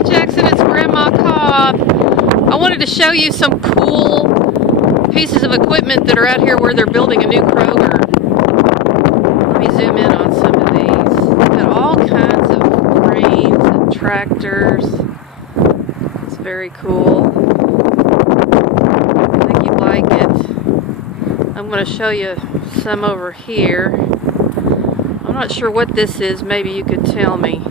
Hey Jackson, it's Grandma Cobb. I wanted to show you some cool pieces of equipment that are out here where they're building a new Kroger. Let me zoom in on some of these. They've got all kinds of cranes and tractors. It's very cool. I think you'd like it. I'm going to show you some over here. I'm not sure what this is. Maybe you could tell me.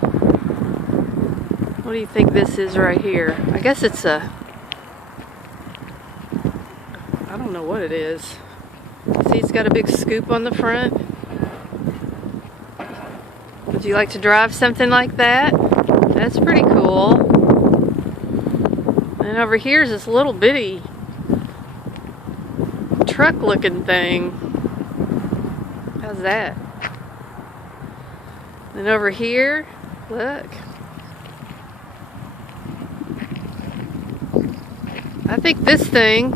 What do you think this is right here? I guess it's I don't know what it is. See, it's got a big scoop on the front. Would you like to drive something like that? That's pretty cool. And over here's this little bitty truck looking thing. How's that? And over here, look. I think this thing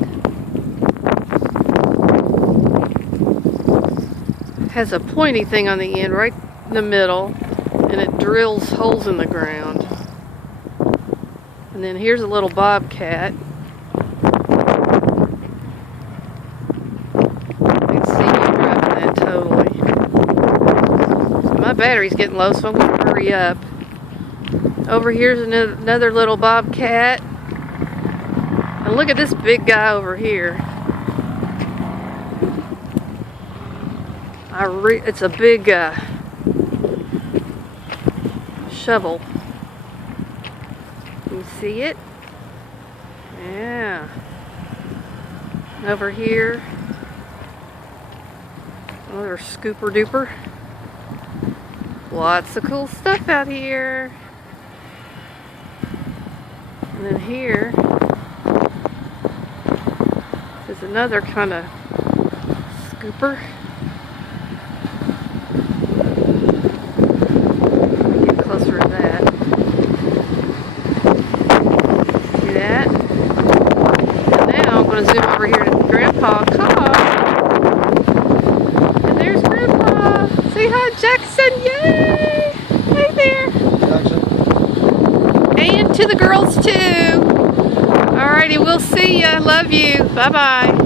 has a pointy thing on the end right in the middle, and it drills holes in the ground. And then here's a little bobcat. I can see you driving that totally. My battery's getting low, so I'm going to hurry up. Over here's another little bobcat. And look at this big guy over here. It's a big shovel. Can you see it? Yeah. Over here, another scooper duper. Lots of cool stuff out here. And then here is another kind of scooper. Get closer to that. See that? And now I'm going to zoom over here to Grandpa Cobb. And there's Grandpa. Say hi, Jackson. Yay! Hey there. Jackson. And to the girls too. Alrighty, we'll see ya. Love you. Bye-bye.